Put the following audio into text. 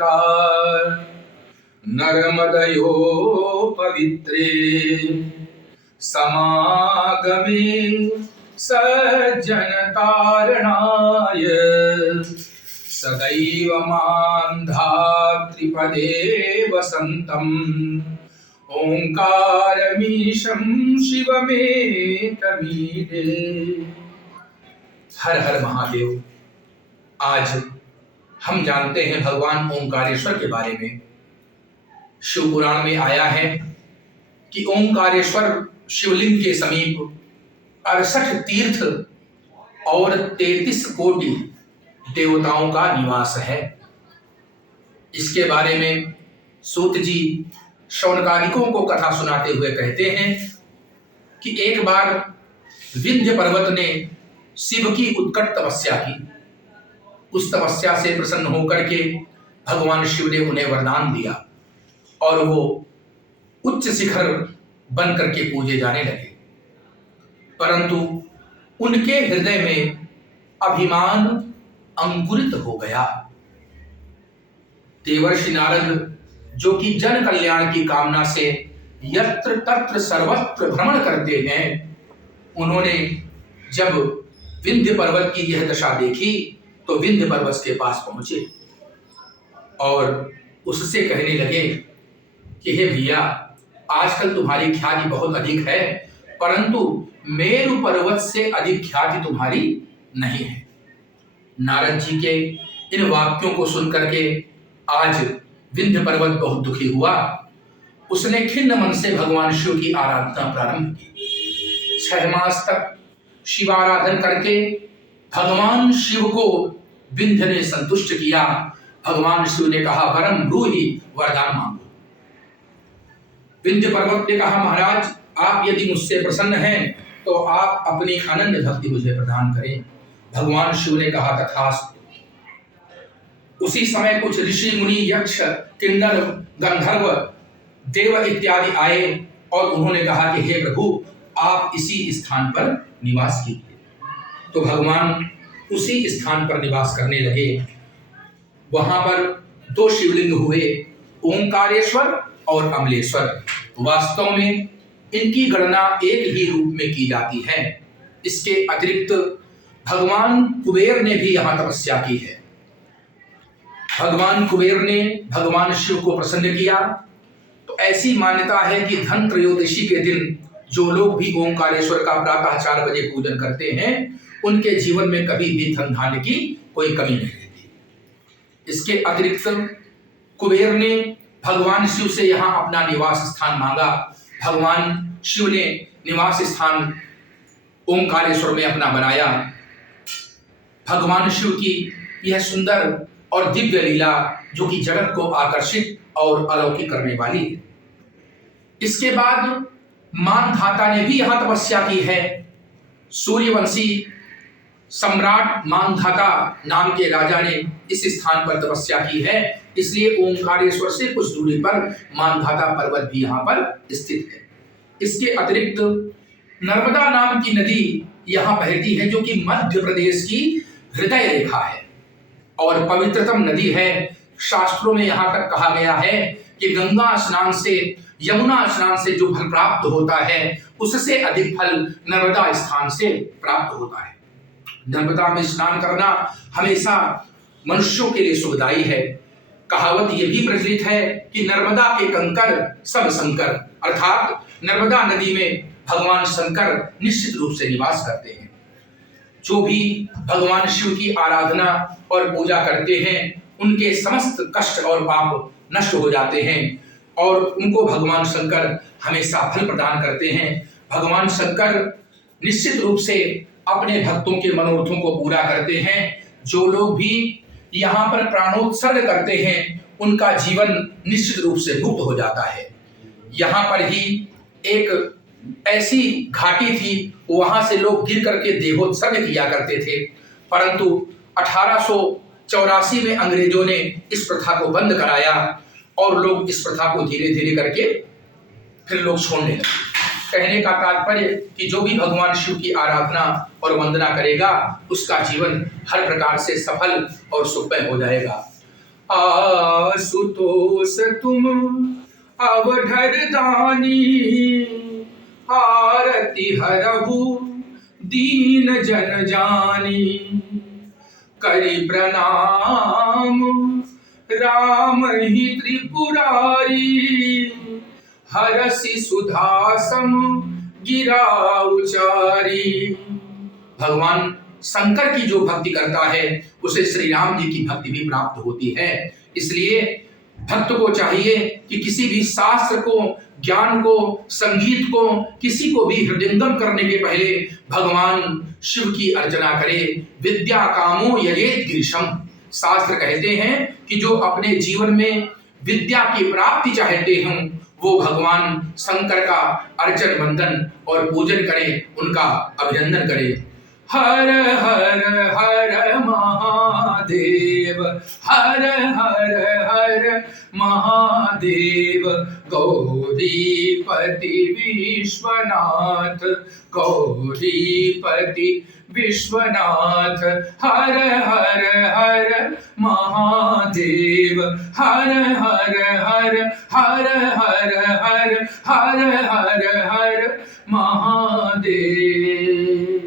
वाटिका नर्मदयो पवित्रे समागमे सज्जनतारणाय सदैव मां धात्रिपदे वसन्तम् ओंकारमीशं शिवमेकमीडे। हर हर महादेव। आज हम जानते हैं भगवान ओंकारेश्वर के बारे में। शिव पुराण में आया है कि ओंकारेश्वर शिवलिंग के समीप 68 तीर्थ और 33 कोटि देवताओं का निवास है। इसके बारे में सूत जी शौनकादिकों को कथा सुनाते हुए कहते हैं कि एक बार विंध्य पर्वत ने शिव की उत्कट तपस्या की। उस तपस्या से प्रसन्न होकर के भगवान शिव ने उन्हें वरदान दिया और वो उच्च शिखर बन करके पूजे जाने लगे। परंतु उनके हृदय में अभिमान अंकुरित हो गया। देवर्षि नारद, जो कि जन कल्याण की कामना से यत्र तत्र सर्वत्र भ्रमण करते हैं, उन्होंने जब विंध्य पर्वत की यह दशा देखी तो विंध्य पर्वत के पास पहुंचे और उससे कहने लगे कि हे भैया, आजकल तुम्हारी ख्याति बहुत अधिक है, परंतु मेरु पर्वत से अधिक ख्याति तुम्हारी नहीं है। नारद जी के इन वाक्यों को सुनकर के आज विंध्य पर्वत बहुत दुखी हुआ। उसने खिन्न मन से भगवान शिव की आराधना प्रारंभ की। 6 मास तक शिवाराधन करके भगवान शिव को विंध्य ने संतुष्ट किया। भगवान शिव ने कहा, वरम ब्रूहि, वरदान मांगो। विंध्य पर्वत ने कहा, महाराज, आप यदि मुझसे प्रसन्न हैं तो आप अपनी अनन्य भक्ति मुझे प्रदान करें। भगवान शिव ने कहा, तथास्तु। उसी समय कुछ ऋषि मुनि, यक्ष, किन्नर, गंधर्व, देव इत्यादि आए और उन्होंने कहा कि हे प्रभु, आप इसी स्थान पर निवास कीजिए। तो भगवान उसी स्थान पर निवास करने लगे। वहां पर 2 शिवलिंग हुए, ओंकारेश्वर और अमलेश्वर। वास्तव में इनकी गणना एक ही रूप में की जाती है। इसके अतिरिक्त भगवान कुबेर ने भी यहां तपस्या की है। भगवान कुबेर ने भगवान शिव को प्रसन्न किया। तो ऐसी मान्यता है कि धन त्रयोदशी के दिन जो लोग भी ओंकारेश्वर का प्रातः 4 बजे पूजन करते हैं, उनके जीवन में कभी भी धन धान्य की कोई कमी नहीं रहती। इसके अतिरिक्त कुबेर ने भगवान शिव से यहाँ अपना निवास स्थान मांगा। भगवान शिव ने निवास स्थान ओंकारेश्वर में अपना बनाया। भगवान शिव की यह सुंदर और दिव्य लीला जो कि जगत को आकर्षित और अलौकिक करने वाली है। इसके बाद मानधाता ने भी यहां तपस्या की है। सूर्यवंशी सम्राट मानधाता नाम के राजा ने इस स्थान पर तपस्या की है। इसलिए ओंकारेश्वर से कुछ दूरी पर मानधाता पर्वत भी यहां पर स्थित है। इसके अतिरिक्त नर्मदा नाम की नदी यहां बहती है, जो कि मध्य प्रदेश की हृदय रेखा है और पवित्रतम नदी है। शास्त्रों में यहां तक कहा गया है कि गंगा स्नान से, यमुना स्नान से जो फल प्राप्त होता है, उससे अधिक फल नर्मदा स्थान से प्राप्त होता है। नर्मदा में स्नान करना हमेशा मनुष्यों के लिए सुखदायी है। कहावत यह भी प्रचलित है कि नर्मदा के कंकर सब शंकर, अर्थात नर्मदा नदी में भगवान शंकर निश्चित रूप से निवास करते हैं। जो भी भगवान शिव की आराधना और पूजा करते हैं, उनके समस्त कष्ट और पाप नष्ट हो जाते हैं और उनको भगवान शंकर हमेशा फल प्रदान करते हैं। भगवान शंकर निश्चित रूप से अपने भक्तों के मनोरथों को पूरा करते हैं। जो लोग भी यहाँ पर प्राणोत्सर्ग करते हैं, उनका जीवन निश्चित रूप से मुक्त हो जाता है। यहाँ पर ही एक ऐसी घाटी थी, वहां से लोग गिर करके देहोत्सर्ग किया करते थे, परंतु 1884 में अंग्रेजों ने इस प्रथा को बंद कराया और लोग इस प्रथा को धीरे धीरे करके फिर लोग छोड़ने लगे। कहने का तात्पर्य कि जो भी भगवान शिव की आराधना और वंदना करेगा, उसका जीवन हर प्रकार से सफल और सुखमय हो जाएगा। आशुतोष तुम अवधर दानी, आरती हरहु दीन जन जानी। करि प्रणाम राम ही त्रिपुरारी, हरसि सुधासम गिरा उचारी। भगवान शंकर की जो भक्ति करता है उसे श्री राम जी की भक्ति भी प्राप्त होती है। इसलिए भक्त को चाहिए कि किसी भी शास्त्र को, ज्ञान को, संगीत को, किसी को भी हृदयंगम करने के पहले भगवान शिव की अर्चना करे। विद्या कामो यजेत गिरिशम। शास्त्र कहते हैं कि जो अपने जीवन में विद्या की प्राप्ति चाहते हैं वो भगवान शंकर का अर्चन वंदन और पूजन करें, उनका अभिनंदन करें। हर हर हर महादेव, हर हर हर महादेव। गौरीपति विश्वनाथ, गौरीपति विश्वनाथ। हर हर हर महादेव, हर हर हर हर हर हर हर हर हर महादेव।